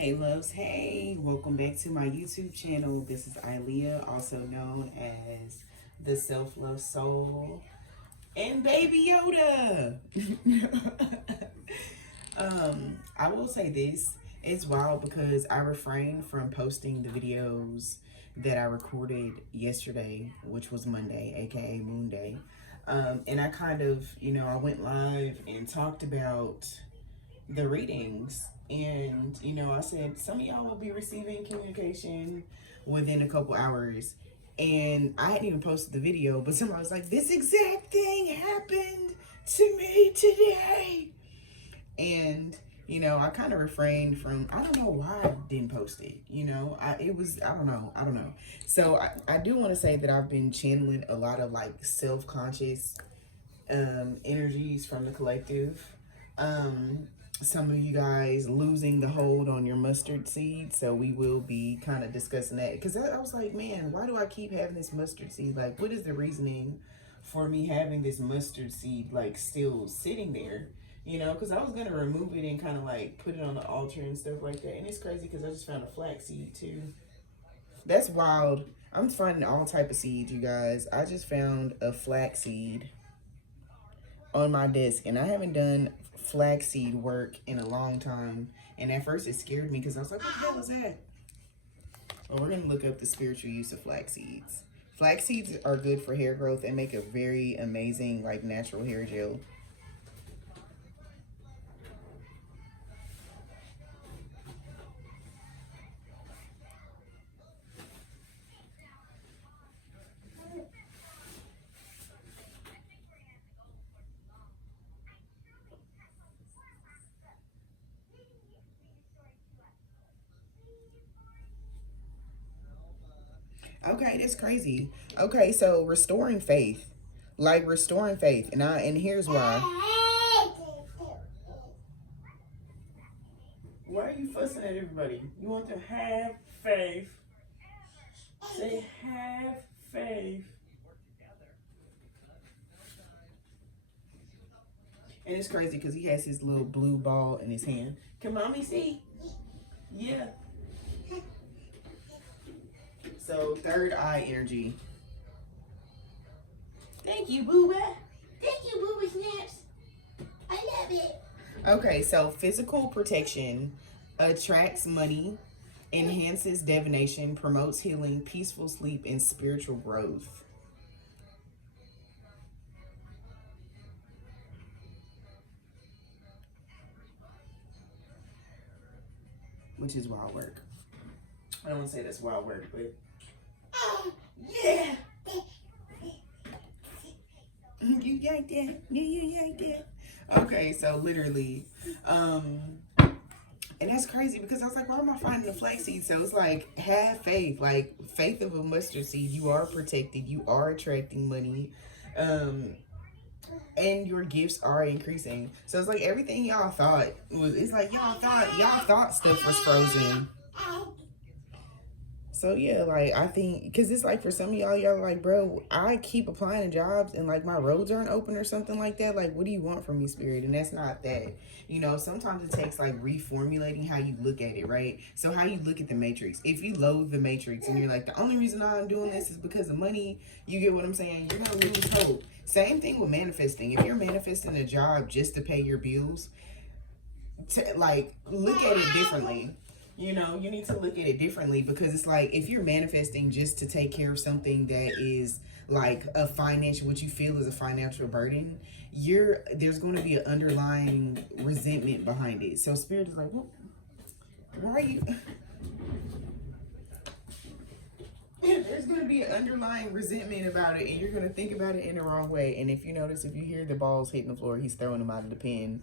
Hey loves, hey, welcome back to my YouTube channel. This is Ilea, also known as the Self-Love Soul and Baby Yoda. I will say this, it's wild because I refrained from posting the videos that I recorded yesterday, which was Monday, aka Moon Day. And I kind of, I went live and talked about the readings, and I said some of y'all will be receiving communication within a couple hours, and I hadn't even posted the video, but somebody was like, this exact thing happened to me today. And I kind of refrained from, I don't know why I didn't post it. I don't know. So I do want to say that I've been channeling a lot of like self-conscious energies from the collective. Some of you guys losing the hold on your mustard seed, so we will be kind of discussing that, because I was like, man, why do I keep having this mustard seed? Like, what is the reasoning for me having this mustard seed like still sitting there? Because I was gonna remove it and kind of like put it on the altar and stuff like that. And it's crazy because I just found a flax seed too. That's wild. I'm finding all type of seeds, you guys. I just found a flax seed on my desk, and I haven't done flaxseed work in a long time. And at first it scared me because I was like, what the hell is that? Well, we're going to look up the spiritual use of flax seeds. Flax seeds are good for hair growth and make a very amazing like natural hair gel. Okay, that's crazy. Okay, so restoring faith. Like restoring faith. And here's why. Why are you fussing at everybody? You want to have faith. Say have faith. And it's crazy because he has his little blue ball in his hand. Can mommy see? Yeah. So third eye energy. Thank you, Booba. Thank you, Booba Snaps. I love it. Okay, so physical protection attracts money, enhances divination, promotes healing, peaceful sleep, and spiritual growth. Which is wild work. I don't want to say that's wild work, but yeah. You yanked that. You yanked that. Okay, so literally, and that's crazy because I was like, why am I finding the flaxseed? So it's like, have faith, like faith of a mustard seed. You are protected. You are attracting money. And your gifts are increasing. So it's like everything y'all thought was, it's like y'all thought stuff was frozen. So yeah, like I think, because it's like for some of y'all like, bro, I keep applying to jobs and like my roads aren't open or something like that. Like, what do you want from me, spirit? And that's not that. Sometimes it takes like reformulating how you look at it, right? So how you look at the matrix. If you loathe the matrix and you're like, the only reason I'm doing this is because of money, you get what I'm saying? You're gonna lose hope. Same thing with manifesting. If you're manifesting a job just to pay your bills, like look at it differently. You need to look at it differently, because it's like if you're manifesting just to take care of something that is like a financial, what you feel is a financial burden, there's going to be an underlying resentment behind it. So spirit is like, well, why are you? There's going to be an underlying resentment about it, and you're going to think about it in the wrong way. And if you notice, if you hear the balls hitting the floor, he's throwing them out of the pen.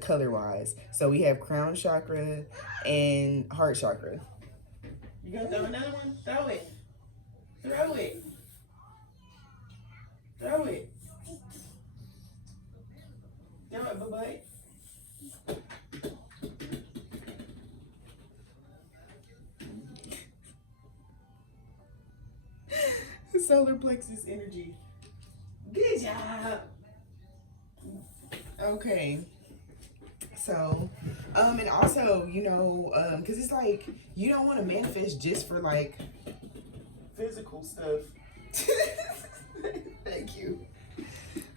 Color wise, so we have crown chakra and heart chakra. You gonna throw another one? Throw it. Throw it. Throw it. Throw it, bye-bye. Solar plexus energy. Good job. Okay. So And also, you know, because it's like you don't want to manifest just for like physical stuff. Thank you.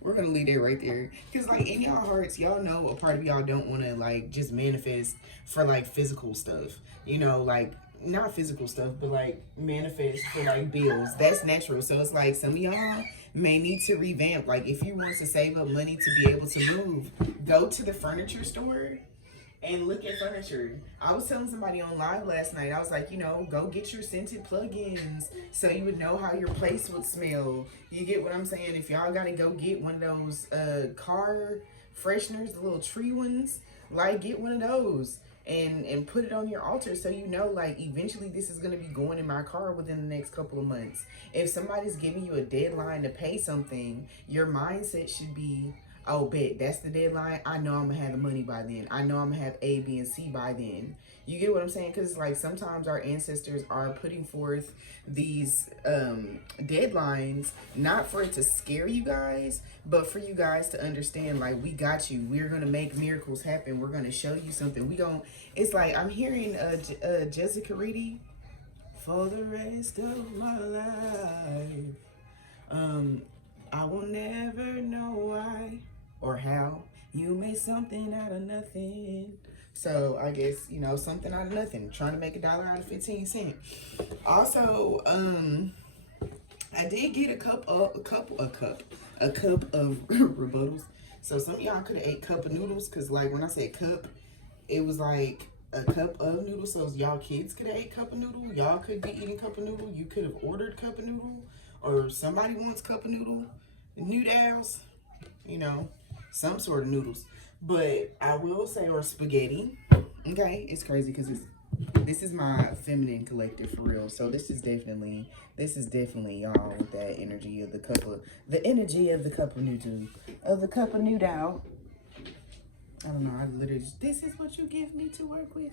We're gonna leave it right there, because like in y'all hearts, y'all know a part of y'all don't want to like just manifest for like physical stuff, you know, like not physical stuff, but like manifest for like bills. That's natural. So it's like some of y'all may need to revamp. Like if you want to save up money to be able to move, go to the furniture store and look at furniture. I was telling somebody on live last night, I was like, you know, go get your scented plugins so you would know how your place would smell. You get what I'm saying? If y'all gotta go get one of those car fresheners, the little tree ones, like get one of those and put it on your altar so you know like eventually this is going to be going in my car within the next couple of months. If somebody's giving you a deadline to pay something, your mindset should be, oh, bet that's the deadline. I know I'm gonna have the money by then. I know I'm gonna have A, B, and C by then. You get what I'm saying? Because like sometimes our ancestors are putting forth these deadlines not for it to scare you guys, but for you guys to understand like we got you. We're gonna make miracles happen. We're gonna show you something. We don't. It's like I'm hearing Jessica Reedy, for the rest of my life. I will never know why or how you made something out of nothing. So I guess, you know, something out of nothing, trying to make $1 out of 15 cents. Also, I did get a cup of rebuttals. So some of y'all could have ate cup of noodles, because like when I said cup, it was like a cup of noodles. So y'all kids could have ate cup of noodle. Y'all could be eating cup of noodle. You could have ordered cup of noodle, or somebody wants cup of noodle, noodles, you know, some sort of noodles. But I will say, or spaghetti. Okay, it's crazy because this is my feminine collective for real. So this is definitely y'all with that energy of the cup of noodle, I don't know. I literally just, this is what you give me to work with.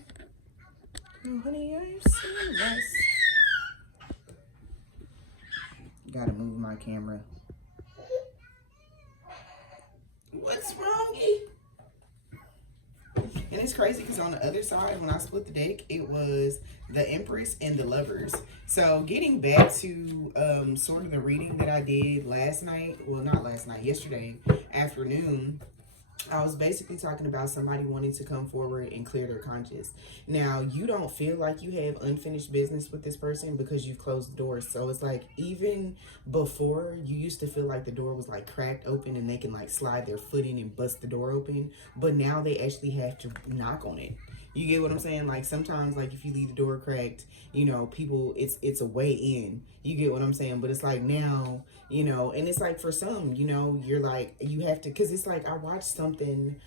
No, honey, I've seen less. Gotta move my camera. What's wrong? And it's crazy because on the other side, when I split the deck, it was the Empress and the Lovers. So getting back to sort of the reading that I did last night, well, not last night, yesterday afternoon, I was basically talking about somebody wanting to come forward and clear their conscience. Now, you don't feel like you have unfinished business with this person because you've closed the door. So it's like, even before, you used to feel like the door was like cracked open and they can like slide their foot in and bust the door open. But now they actually have to knock on it. You get what I'm saying? Like sometimes, like if you leave the door cracked, you know, people, it's a way in. You get what I'm saying? But it's like now, you know, and it's like for some, you know, you're like, you have to, because it's like I watched something,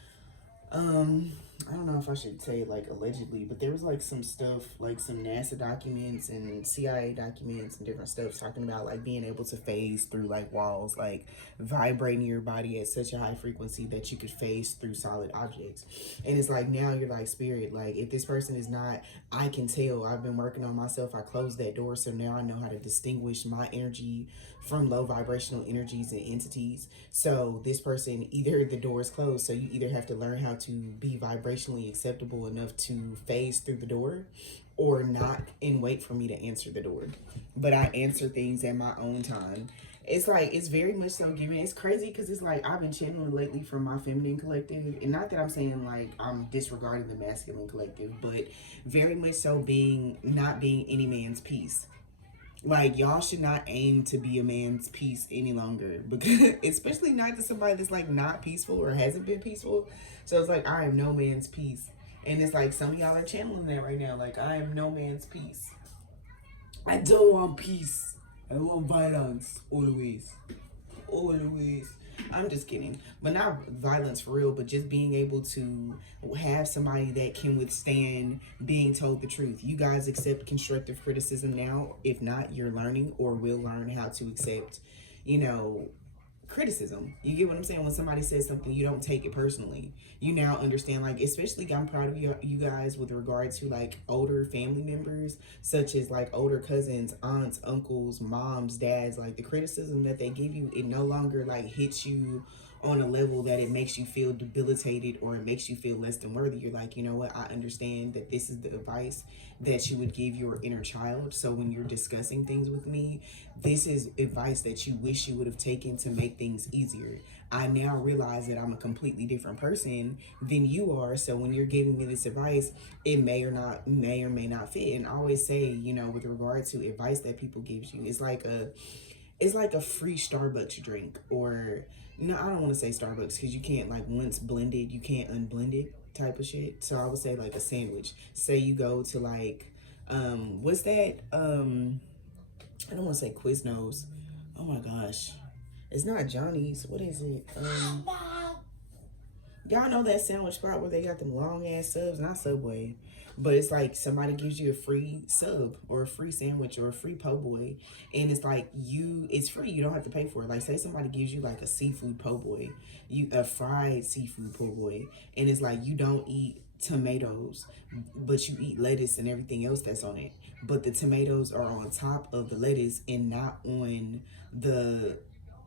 I don't know if I should say like allegedly, but there was like some stuff, like some NASA documents and CIA documents and different stuff talking about like being able to phase through like walls, like vibrating your body at such a high frequency that you could phase through solid objects. And it's like now you're like, spirit, like if this person is not, I can tell, I've been working on myself, I closed that door, so now I know how to distinguish my energy from low vibrational energies and entities. So this person, either the door is closed, so you either have to learn how to be vibrationally acceptable enough to phase through the door, or knock and wait for me to answer the door. But I answer things at my own time. It's like, it's very much so given. It's crazy because it's like I've been channeling lately from my feminine collective, and not that I'm saying like I'm disregarding the masculine collective, but very much so not being any man's piece. Like, y'all should not aim to be a man's piece any longer, because especially not to somebody that's like not peaceful or hasn't been peaceful. So it's like, I am no man's piece. And it's like some of y'all are channeling that right now. Like, I am no man's piece. I don't want peace. I want violence. Always. Always. I'm just kidding. But not violence for real, but just being able to have somebody that can withstand being told the truth. You guys accept constructive criticism now. If not, you're learning or will learn how to accept, you know, criticism. You get what I'm saying? When somebody says something, you don't take it personally. You now understand, like, especially I'm proud of you guys with regard to like older family members, such as like older cousins, aunts, uncles, moms, dads. Like the criticism that they give you, it no longer like hits you on a level that it makes you feel debilitated or it makes you feel less than worthy, you're like, you know what, I understand that this is the advice that you would give your inner child. So when you're discussing things with me, this is advice that you wish you would have taken to make things easier. I now realize that I'm a completely different person than you are. So when you're giving me this advice, it may or may not fit. And I always say, you know, with regard to advice that people gives you, it's like a free Starbucks drink. Or no, I don't want to say Starbucks because you can't, like, once blended, you can't unblend it type of shit. So I would say like a sandwich. Say you go to like what's that? I don't want to say Quiznos. Oh my gosh. It's not Johnny's. What is it? Y'all know that sandwich spot where they got them long ass subs? Not Subway. But it's like somebody gives you a free sub or a free sandwich or a free po' boy. And it's like it's free. You don't have to pay for it. Like say somebody gives you like a seafood po' boy. A fried seafood po' boy. And it's like you don't eat tomatoes, but you eat lettuce and everything else that's on it. But the tomatoes are on top of the lettuce and not on the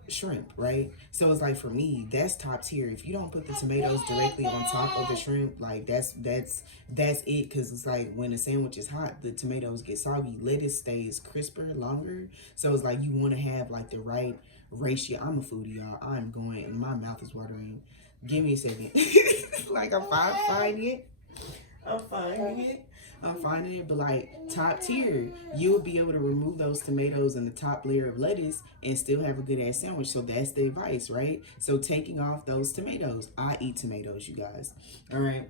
shrimp, right? So it's like for me, that's top tier. If you don't put the tomatoes directly on top of the shrimp, like that's it. Because it's like when a sandwich is hot, the tomatoes get soggy. Lettuce stays crisper longer. So it's like you want to have like the right ratio. I'm a foodie, y'all. I'm going and my mouth is watering. Give me a second. Like I'm finding it. I'm finding it, but like top tier, you'll be able to remove those tomatoes and the top layer of lettuce and still have a good ass sandwich. So that's the advice, right? So taking off those tomatoes. I eat tomatoes, you guys. All right.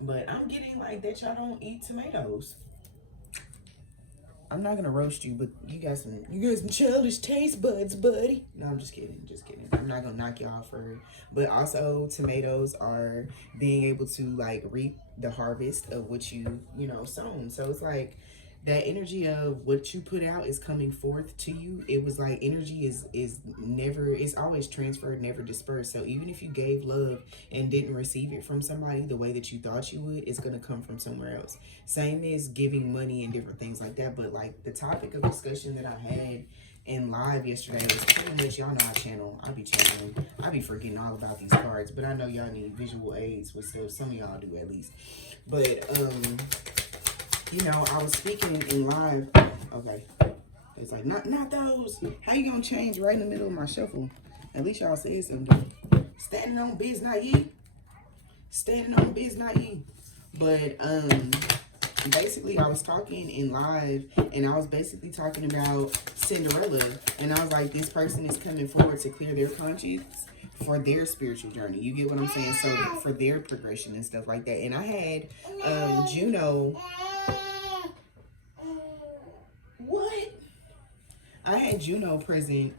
But I'm getting like that y'all don't eat tomatoes. I'm not gonna roast you, but you got some childish taste buds, buddy. No, I'm just kidding, I'm not gonna knock you off for it. But also tomatoes are being able to like reap the harvest of what you sown. So it's like that energy of what you put out is coming forth to you. It was like energy it's always transferred, never dispersed. So even if you gave love and didn't receive it from somebody the way that you thought you would, it's going to come from somewhere else. Same as giving money and different things like that. But like the topic of discussion that I had in live yesterday was pretty much, y'all know I channel. I be channeling. I be forgetting all about these cards, but I know y'all need visual aids with stuff. Some of y'all do at least. But I was speaking in live. Okay. It's like, not those. How you gonna change right in the middle of my shuffle? At least y'all said something. Standing on biz, not ye. Standing on biz, not ye. But, basically, I was talking in live, and I was basically talking about Cinderella. And I was like, this person is coming forward to clear their conscience for their spiritual journey. You get what I'm saying? So, for their progression and stuff like that. And I had Juno... What? I had Juno present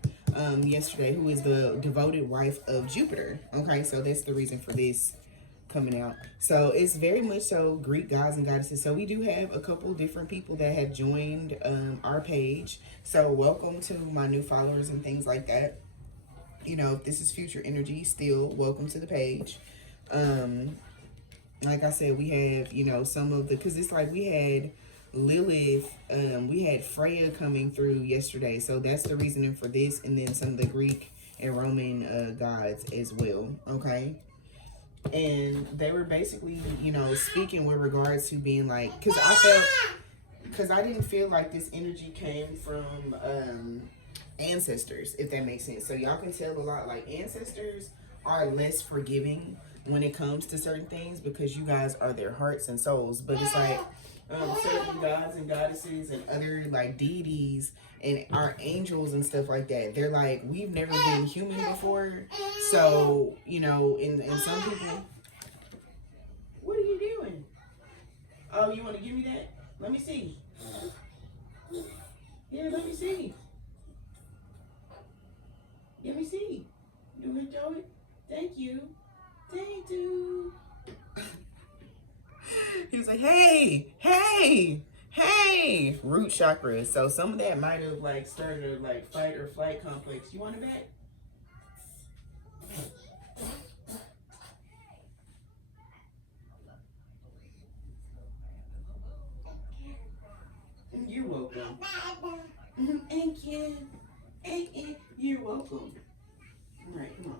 yesterday, who is the devoted wife of Jupiter. Okay, so that's the reason for this coming out. So it's very much so Greek gods and goddesses. So we do have a couple different people that have joined our page. So welcome to my new followers and things like that. If this is future energy, still welcome to the page. Like I said, we have, some of the, because it's like we had Lilith, we had Freya coming through yesterday. So that's the reasoning for this. And then some of the Greek and Roman gods as well. Okay. And they were basically, speaking with regards to being like, because I didn't feel like this energy came from ancestors, if that makes sense. So y'all can tell a lot, like ancestors are less forgiving when it comes to certain things because you guys are their hearts and souls. But it's like certain gods and goddesses and other like deities and our angels and stuff like that, they're like, we've never been human before. So, and some people, what are you doing? Oh, you want to give me that? Let me see. Yeah, let me see. Let me see. You want to throw it? Thank you. Thank you. He was like, hey, root chakra. So some of that might have like started a like fight or flight complex. You want it back? You're welcome. Thank you. You're welcome. All right, come on.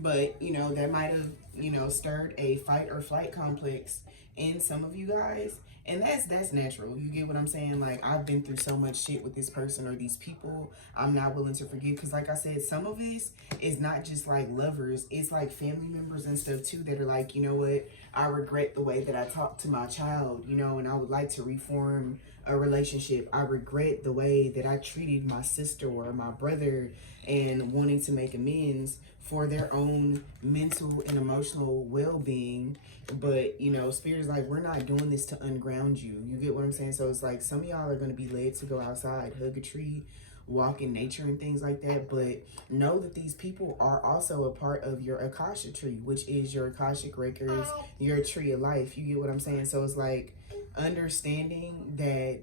But, you know, that might have, you know, stirred a fight or flight complex in some of you guys. And that's natural. You get what I'm saying? Like, I've been through so much shit with this person or these people. I'm not willing to forgive. Because like I said, some of this is not just like lovers. It's like family members and stuff too that are like, you know what? I regret the way that I talked to my child, you know, and I would like to reform a relationship. I regret the way that I treated my sister or my brother, and wanting to make amends for their own mental and emotional well-being. But, you know, Spirit is like, we're not doing this to unground you. You get what I'm saying? So it's like some of y'all are going to be led to go outside, hug a tree, walk in nature and things like that. But know that these people are also a part of your Akashic tree, which is your Akashic records, your tree of life. You get what I'm saying? So it's like understanding that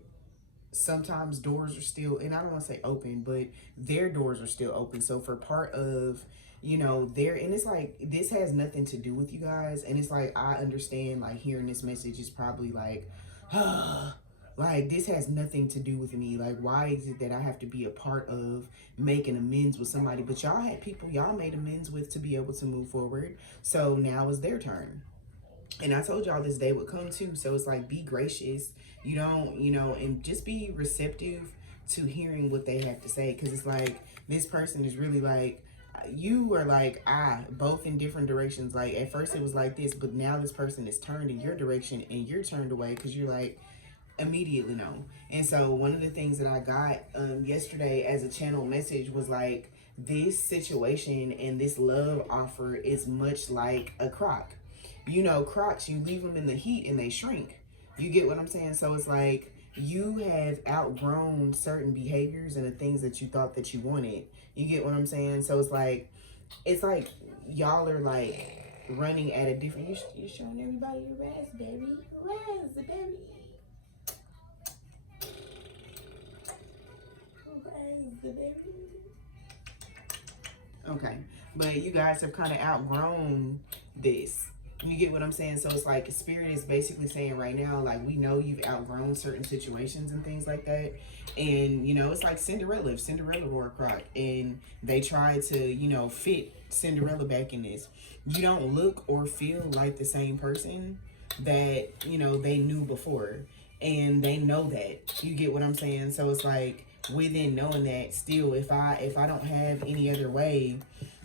sometimes doors are still, and I don't want to say open, but their doors are still open. So for part of, you know, there, and it's like, this has nothing to do with you guys. And it's like, I understand, like, hearing this message is probably like, like, this has nothing to do with me. Like, why is it that I have to be a part of making amends with somebody? But y'all had people y'all made amends with to be able to move forward. So now is their turn. And I told y'all this day would come too. So it's like, be gracious. You don't, you know, and just be receptive to hearing what they have to say. Because it's like, this person is really like, you are like, both in different directions. Like, at first it was like this, but now this person is turned in your direction and you're turned away because you're like, immediately no. And so one of the things that I got yesterday as a channel message was like, this situation and this love offer is much like a crock. You know, crocks, you leave them in the heat and they shrink. You get what I'm saying? So it's like, you have outgrown certain behaviors and the things that you thought that you wanted. You get what I'm saying? So it's like y'all are like running at a different, you showing everybody your raspberry. Raspberry. Okay, but you guys have kind of outgrown this. You get what I'm saying? So it's like Spirit is basically saying right now, like, we know you've outgrown certain situations and things like that. And, you know, it's like Cinderella. If Cinderella wore a crock and they tried to, you know, fit Cinderella back in this, you don't look or feel like the same person that, you know, they knew before. And they know that. You get what I'm saying? So it's like, within knowing that, still, if I don't have any other way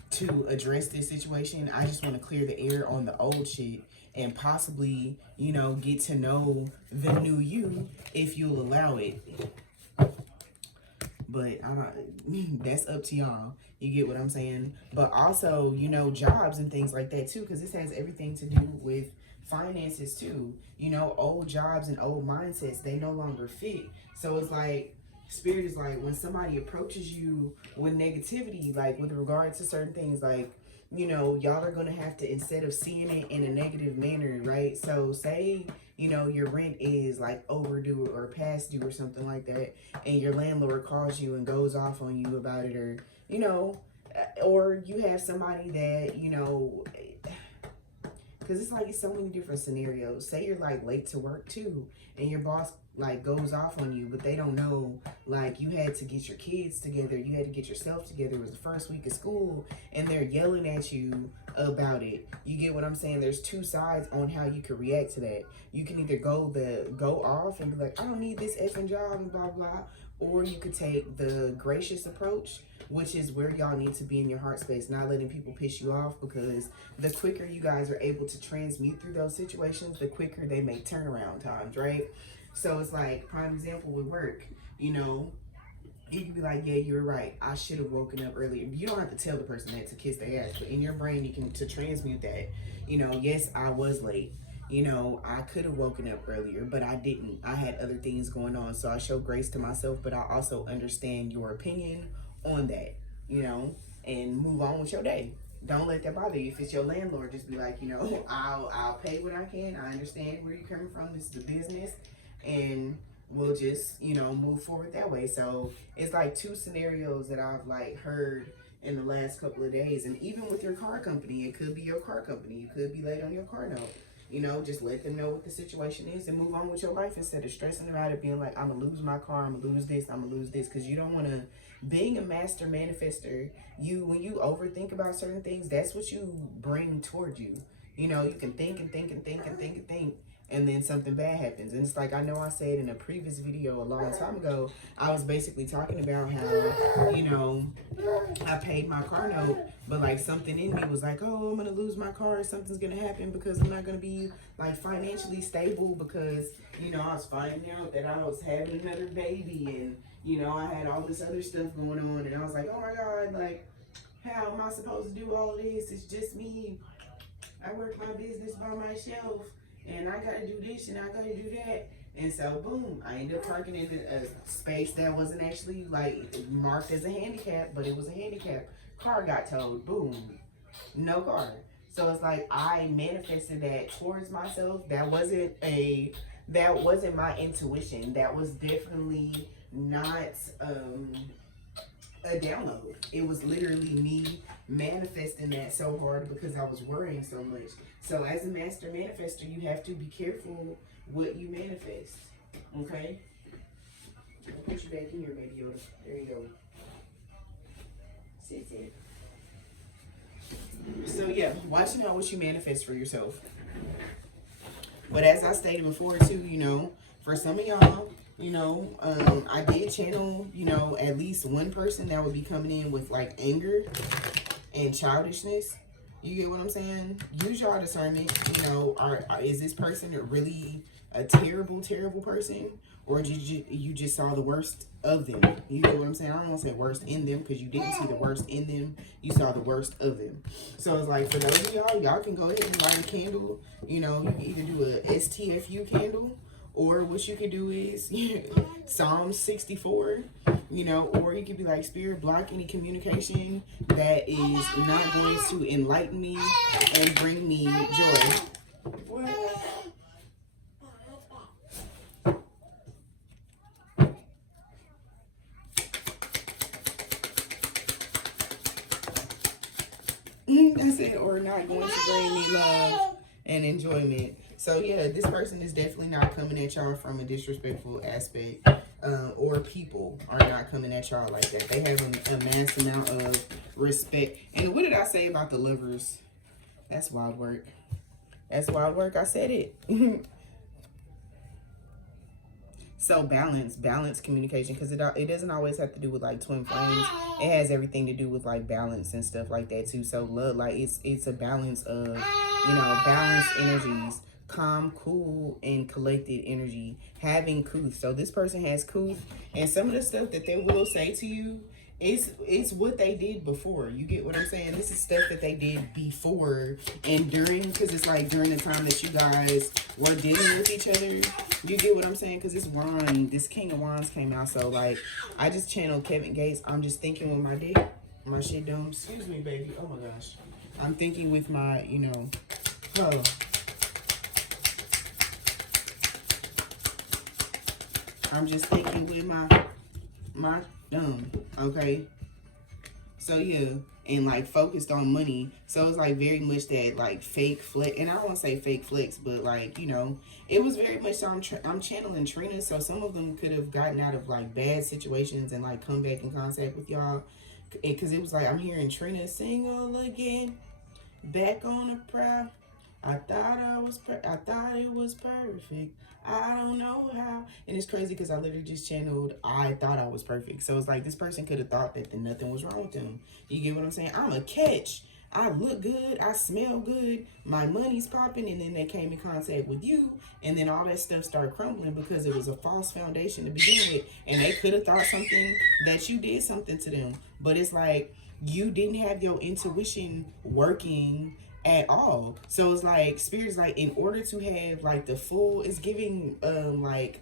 to address this situation, I just want to clear the air on the old shit and possibly, you know, get to know the new you if you'll allow it. But that's up to y'all. You get what I'm saying? But also, you know, jobs and things like that too, because this has everything to do with finances too. You know, old jobs and old mindsets, they no longer fit. So it's like, Spirit is like, when somebody approaches you with negativity, like with regard to certain things, like, you know, y'all are going to have to, instead of seeing it in a negative manner, right? So say, you know, your rent is like overdue or past due or something like that, and your landlord calls you and goes off on you about it, or, you know, or you have somebody that, you know, because it's like, it's so many different scenarios. Say you're like late to work too, and your boss like goes off on you, but they don't know, like, you had to get your kids together, you had to get yourself together, it was the first week of school, and they're yelling at you about it. You get what I'm saying? There's two sides on how you can react to that. You can either go off and be like, I don't need this effing job and blah blah, or you could take the gracious approach, which is where y'all need to be in your heart space, not letting people piss you off, because the quicker you guys are able to transmute through those situations, the quicker they make turnaround times, right? So it's like, prime example with work, you know, you can be like, yeah, you're right, I should have woken up earlier. You don't have to tell the person that to kiss their ass, but in your brain, you can, to transmute that, you know, yes, I was late. You know, I could have woken up earlier, but I didn't. I had other things going on. So I show grace to myself, but I also understand your opinion on that, you know, and move on with your day. Don't let that bother you. If it's your landlord, just be like, you know, I'll pay what I can. I understand where you're coming from. This is a business, and we'll just, you know, move forward that way. So it's like two scenarios that I've like heard in the last couple of days. And even with your car company, it could be your car company. You could be late on your car note. You know, just let them know what the situation is and move on with your life instead of stressing about it, being like, I'm going to lose my car, I'm going to lose this, I'm going to lose this. Because you don't want to, being a master manifester, when you overthink about certain things, that's what you bring toward you. You know, you can think and think and think and think and think, and then something bad happens. And it's like, I know I said in a previous video a long time ago, I was basically talking about how, you know, I paid my car note, but like something in me was like, oh, I'm going to lose my car. Something's going to happen because I'm not going to be like financially stable because, you know, I was finding out that I was having another baby and, you know, I had all this other stuff going on. And I was like, oh my God, like, how am I supposed to do all this? It's just me. I work my business by myself, and I gotta do this and I gotta do that. And so, boom, I ended up parking in a space that wasn't actually like marked as a handicap, but it was a handicap. Car got towed, boom, no car. So it's like I manifested that towards myself. That wasn't my intuition. That was definitely not a download. It was literally me manifesting that so hard because I was worrying so much. So as a master manifester, you have to be careful what you manifest. Okay? I'll put you back in here, baby Yoda. There you go. Sit. So yeah, watching out what you manifest for yourself. But as I stated before too, you know, for some of y'all, you know, I did channel, you know, at least one person that would be coming in with like anger and childishness. You get what I'm saying? Use your discernment. You know, is this person really a terrible, terrible person? Or did you just saw the worst of them? You get what I'm saying? I don't want to say worst in them because you didn't see the worst in them. You saw the worst of them. So it's like, for those of y'all can go ahead and light a candle. You know, you can either do a STFU candle, or what you could do is Psalm 64, you know, or you could be like, Spirit, block any communication that is not going to enlighten me and bring me joy. What? I said, or not going to bring me love and enjoyment. So yeah, this person is definitely not coming at y'all from a disrespectful aspect, or people are not coming at y'all like that. They have a mass amount of respect. And what did I say about the lovers? That's wild work. That's wild work. I said it. So balance communication, because it doesn't always have to do with like twin flames. It has everything to do with like balance and stuff like that too. So love, like it's a balance of, you know, balanced energies, calm, cool, and collected energy, having couth. So this person has couth, and some of the stuff that they will say to you, it's what they did before. You get what I'm saying? This is stuff that they did before and during, because it's like during the time that you guys were dealing with each other. You get what I'm saying? Because this King of Wands came out. So like, I just channeled Kevin Gates. I'm just thinking with my dick, my shit dome. Excuse me, baby. Oh my gosh. I'm thinking with my, you know, oh. I'm just thinking with my thumb, okay? So yeah, and like focused on money. So it's like very much that like fake flex, and I don't want to say fake flex, but like, you know, it was very much so I'm channeling Trina, so some of them could have gotten out of like bad situations and like come back in contact with y'all, because it was like I'm hearing Trina sing all again, back on the prowl. I thought it was perfect. I don't know how. And it's crazy because I literally just channeled I thought I was perfect. So it's like this person could have thought that nothing was wrong with them. You get what I'm saying? I'm a catch. I look good. I smell good. My money's popping. And then they came in contact with you. And then all that stuff started crumbling because it was a false foundation to begin with. And they could have thought something that you did something to them. But it's like you didn't have your intuition working at all. So it's like Spirit's like, in order to have like the full, it's giving like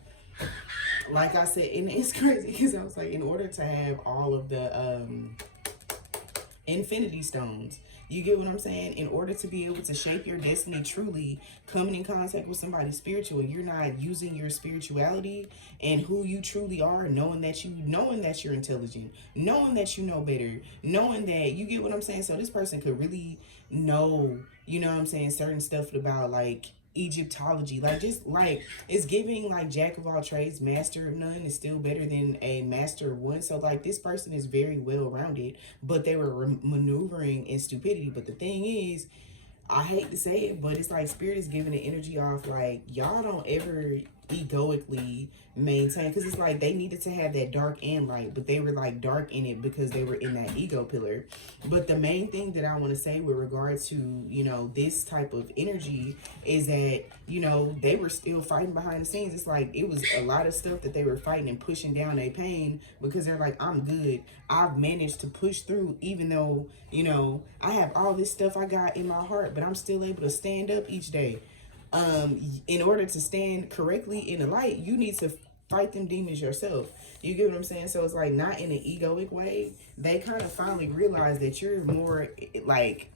I said, and it's crazy because I was like, in order to have all of the infinity stones, you get what I'm saying? In order to be able to shape your destiny truly, coming in contact with somebody spiritual, you're not using your spirituality and who you truly are, knowing that you're intelligent, knowing that you know better, knowing that, you get what I'm saying? So this person could really know, you know what I'm saying, certain stuff about like Egyptology, like just like it's giving like jack of all trades, master of none is still better than a master of one. So like this person is very well rounded, but they were maneuvering in stupidity. But the thing is, I hate to say it, but it's like spirit is giving the energy off like y'all don't ever egoically maintain, because it's like they needed to have that dark and light, but they were like dark in it because they were in that ego pillar. But the main thing that I want to say with regard to, you know, this type of energy is that, you know, they were still fighting behind the scenes. It's like it was a lot of stuff that they were fighting and pushing down their pain because they're like, I'm good, I've managed to push through, even though, you know, I have all this stuff I got in my heart, but I'm still able to stand up each day. In order to stand correctly in the light, you need to fight them demons yourself. You get what I'm saying? So it's like not in an egoic way. They kind of finally realize that you're more like,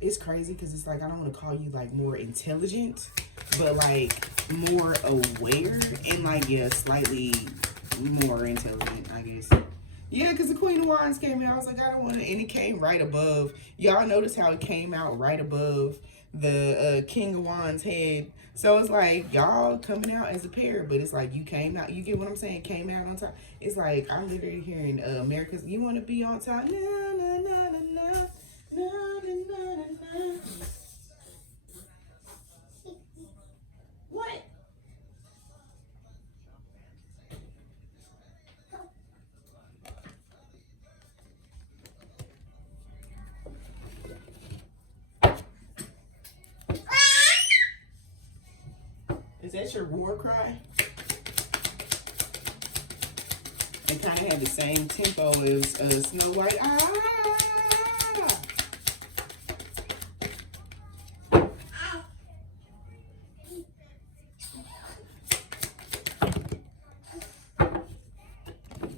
it's crazy because it's like, I don't want to call you like more intelligent, but like more aware and like, yeah, slightly more intelligent, I guess. Yeah, because the Queen of Wands came in. I was like, I don't want to. And it came right above. Y'all notice how it came out right above the King of Wands head. So it's like y'all coming out as a pair, but it's like you came out. You get what I'm saying? Came out on top. It's like I'm literally hearing America's. You want to be on top? Na na na na na na na na na. What? Is that your war cry? It kind of had the same tempo as Snow White. Ah!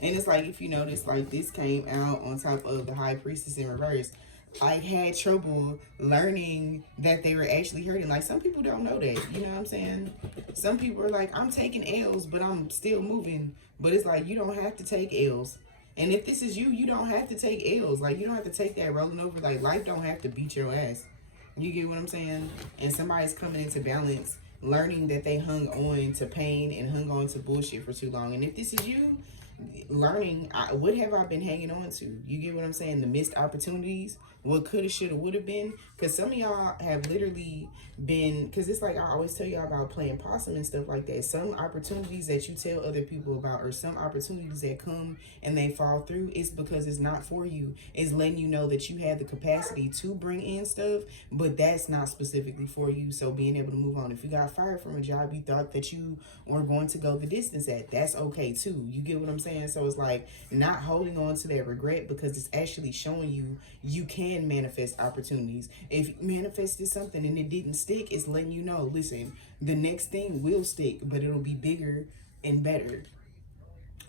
And it's like, if you notice, like this came out on top of the High Priestess in reverse. I had trouble learning that they were actually hurting. Like, some people don't know that, you know what I'm saying? Some people are like, I'm taking L's, but I'm still moving. But it's like, you don't have to take L's. And if this is you, you don't have to take L's. Like, you don't have to take that rolling over. Like, life don't have to beat your ass. You get what I'm saying? And somebody's coming into balance, learning that they hung on to pain and hung on to bullshit for too long. And if this is you, learning, what have I been hanging on to? You get what I'm saying? The missed opportunities, what coulda, shoulda, woulda been. Because some of y'all have literally been, because it's like I always tell y'all about playing possum and stuff like that. Some opportunities that you tell other people about, or some opportunities that come and they fall through, it's because it's not for you. It's letting you know that you have the capacity to bring in stuff, but that's not specifically for you. So being able to move on. If you got fired from a job you thought that you were going to go the distance at, that's okay too. You get what I'm saying? So it's like not holding on to that regret, because it's actually showing you you can manifest opportunities. If you manifested something and it didn't stick, it's letting you know, listen, the next thing will stick, but it'll be bigger and better.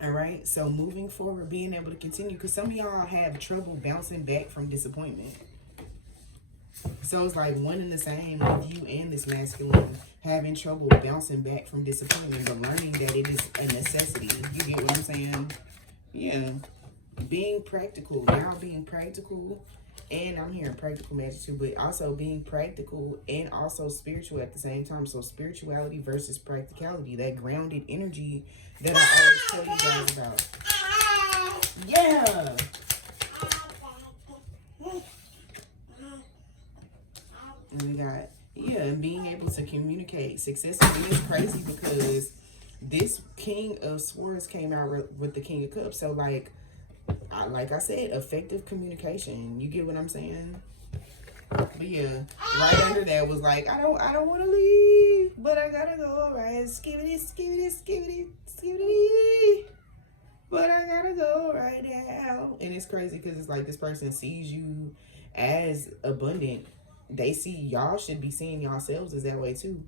All right, so moving forward, being able to continue, because some of y'all have trouble bouncing back from disappointment. So it's like one and the same with you and this masculine, having trouble bouncing back from disappointment, but learning that it is a necessity. You get what I'm saying? Yeah. Being practical. Now being practical, and I'm hearing practical magic too, but also being practical and also spiritual at the same time. So spirituality versus practicality, that grounded energy that I always tell you guys about. Yeah. And we got, yeah, and being able to communicate successfully. It's crazy because this King of Swords came out with the King of Cups. So like I said, effective communication. You get what I'm saying? But yeah, right under that was like, I don't want to leave, but I gotta go. Right, skibbity, skibbity, skibbity, skibbity. But I gotta go right now. And it's crazy because it's like this person sees you as abundant. They see y'all should be seeing yourselves as that way too.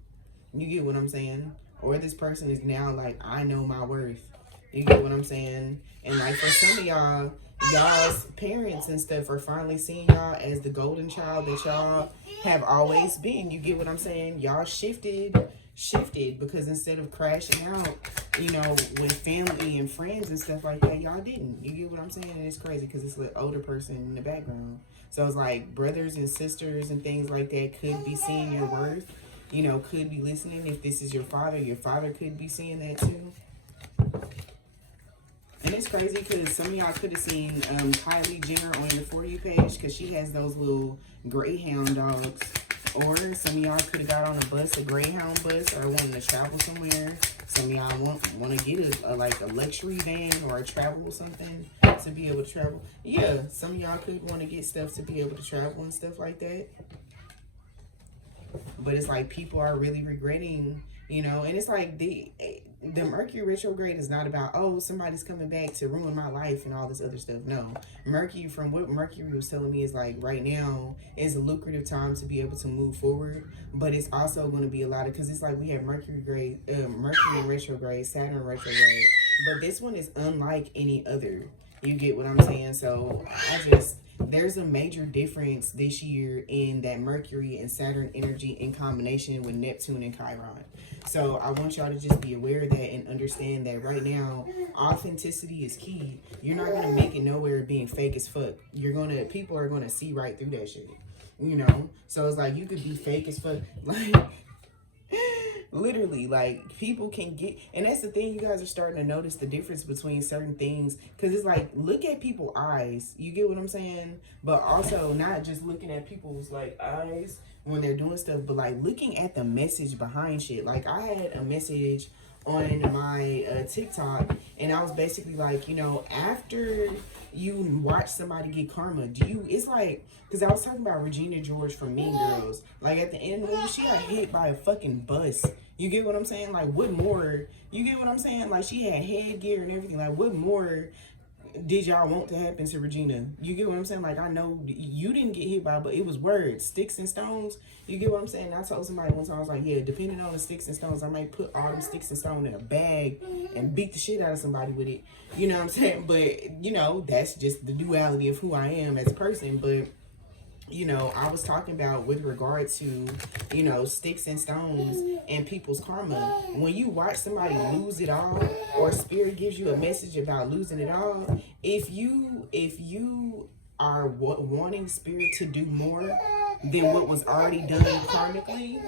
You get what I'm saying? Or this person is now like, I know my worth. You get what I'm saying? And like for some of y'all, y'all's parents and stuff are finally seeing y'all as the golden child that y'all have always been. You get what I'm saying? Y'all shifted shifted, because instead of crashing out, you know, with family and friends and stuff like that, y'all didn't. You get what I'm saying? And it's crazy because it's an older person in the background. So it's like brothers and sisters and things like that could be seeing your worth, you know, could be listening. If this is your father could be seeing that too. And it's crazy because some of y'all could have seen Kylie Jenner on your For You page, because she has those little Greyhound dogs. Or some of y'all could have got on a bus, a Greyhound bus, or wanting to travel somewhere. Some of y'all want to get a luxury van or a travel or something to be able to travel. Yeah, some of y'all could want to get stuff to be able to travel and stuff like that. But it's like people are really regretting, you know, and it's like the Mercury retrograde is not about, oh, somebody's coming back to ruin my life and all this other stuff. No, Mercury, from what Mercury was telling me, is like right now is a lucrative time to be able to move forward, but it's also going to be a lot of, because it's like we have Mercury retrograde, Saturn retrograde, but this one is unlike any other. You get what I'm saying? So there's a major difference this year in that Mercury and Saturn energy in combination with Neptune and Chiron. So I want y'all to just be aware of that and understand that right now, authenticity is key. You're not going to make it nowhere being fake as fuck. People are going to see right through that shit, you know? So it's like, you could be fake as fuck. Like, literally, like, people can get, and that's the thing, you guys are starting to notice the difference between certain things, because it's like, look at people's eyes, you get what I'm saying? But also not just looking at people's like eyes when they're doing stuff, but like looking at the message behind shit. Like, I had a message on my TikTok, and I was basically like, you know, after you watch somebody get karma, it's like, because I was talking about Regina George from Mean Girls, like at the end of the movie, she got hit by a fucking bus. You get what I'm saying? Like, what more? You get what I'm saying? Like, she had headgear and everything. Like, what more did y'all want to happen to Regina? You get what I'm saying? Like, I know you didn't get hit by, but it was words, sticks and stones. You get what I'm saying? I told somebody one time, I was like, yeah, depending on the sticks and stones, I might put all them sticks and stones in a bag and beat the shit out of somebody with it. You know what I'm saying? But, you know, that's just the duality of who I am as a person. But, you know, I was talking about with regard to, you know, sticks and stones and people's karma. When you watch somebody lose it all, or spirit gives you a message about losing it all, if you are wanting spirit to do more than what was already done karmically,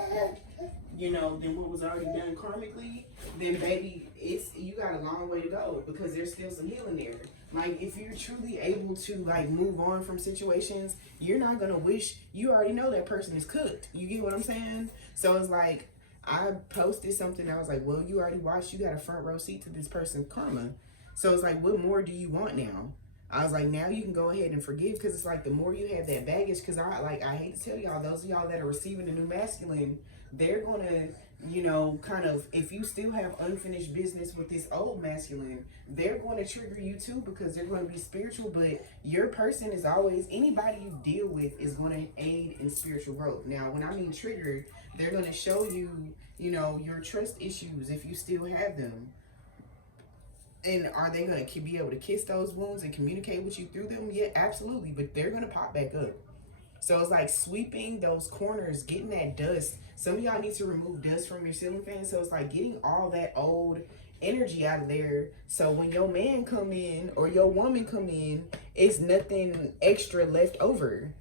then baby, you got a long way to go, because there's still some healing there. Like, if you're truly able to, like, move on from situations, you're not gonna wish, you already know that person is cooked. You get what I'm saying? So it's like, I posted something, I was like, well, you already watched, you got a front row seat to this person's karma. So it's like, what more do you want now? I was like, now you can go ahead and forgive, because it's like, the more you have that baggage, because I hate to tell y'all, those of y'all that are receiving the new masculine, they're gonna, you know, kind of, if you still have unfinished business with this old masculine, they're going to trigger you too, because they're going to be spiritual. But your person is always, anybody you deal with is going to aid in spiritual growth. Now, when I mean triggered, they're going to show you, you know, your trust issues if you still have them. And are they going to be able to kiss those wounds and communicate with you through them? Yeah, absolutely. But they're going to pop back up. So it's like sweeping those corners, getting that dust. Some of y'all need to remove dust from your ceiling fan. So it's like getting all that old energy out of there. So when your man come in or your woman come in, it's nothing extra left over.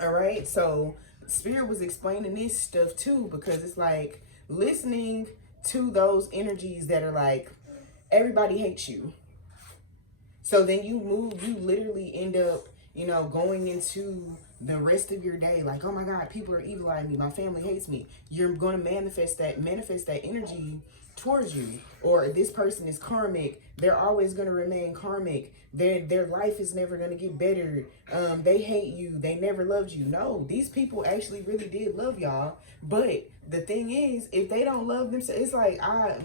All right. So Spirit was explaining this stuff too, because it's like listening to those energies that are like, everybody hates you. So then you literally end up, you know, going into the rest of your day like, oh my God, people are evil at me, my family hates me. You're going to manifest that energy towards you. Or this person is karmic, they're always going to remain karmic, their life is never going to get better, they hate you, they never loved you. No, these people actually really did love y'all. But the thing is, if they don't love themselves, it's like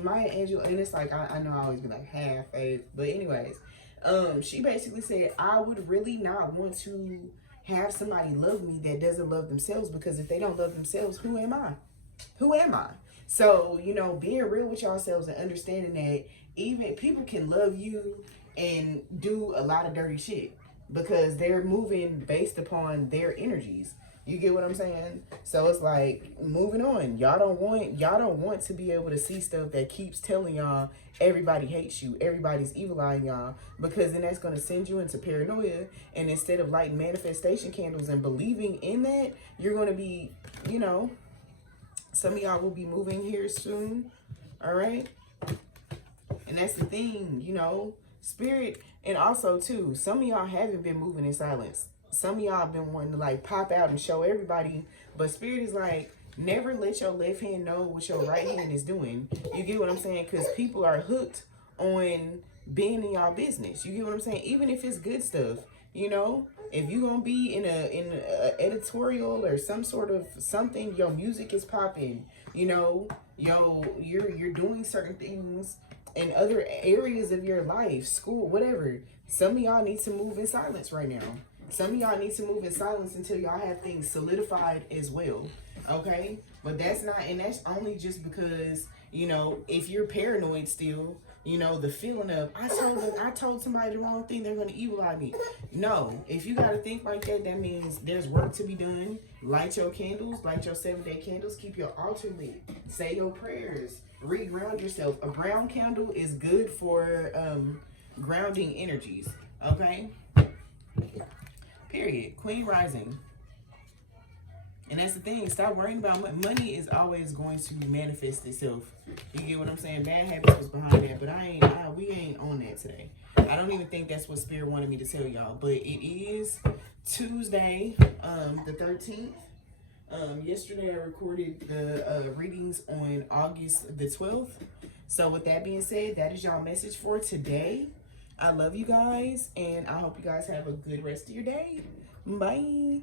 Maya Angelou, and it's like, I know I always be like half faith, but anyways, she basically said, I would really not want to have somebody love me that doesn't love themselves, because if they don't love themselves, who am I? Who am I? So, you know, being real with yourselves and understanding that even people can love you and do a lot of dirty shit, because they're moving based upon their energies. You get what I'm saying? So it's like, moving on. Y'all don't want to be able to see stuff that keeps telling y'all everybody hates you, everybody's evil eyeing y'all, because then that's going to send you into paranoia. And instead of lighting manifestation candles and believing in that, you're going to be, you know, some of y'all will be moving here soon. All right. And that's the thing, you know, spirit. And also too, some of y'all haven't been moving in silence. Some of y'all been wanting to like pop out and show everybody, but spirit is like, never let your left hand know what your right hand is doing. You get what I'm saying? Because people are hooked on being in y'all business. You get what I'm saying? Even if it's good stuff, you know, if you're gonna be in a editorial or some sort of something, your music is popping, you know, you're doing certain things in other areas of your life, school, whatever. Some of y'all need to move in silence right now. Some of y'all need to move in silence until y'all have things solidified as well. Okay? But that's not, and that's only just because, you know, if you're paranoid still, you know, the feeling of, I told somebody the wrong thing, they're going to evil eye me. No, if you got to think like that, that means there's work to be done. Light your candles, light your 7-day candles, keep your altar lit, say your prayers, reground yourself. A brown candle is good for grounding energies. Okay? Period. Queen rising. And that's the thing. Stop worrying about money. Money is always going to manifest itself. You get what I'm saying? Bad habits was behind that, but we ain't on that today. I don't even think that's what Spirit wanted me to tell y'all. But it is Tuesday, the 13th. Yesterday I recorded the readings on August the 12th. So with that being said, that is y'all message for today. I love you guys, and I hope you guys have a good rest of your day. Bye.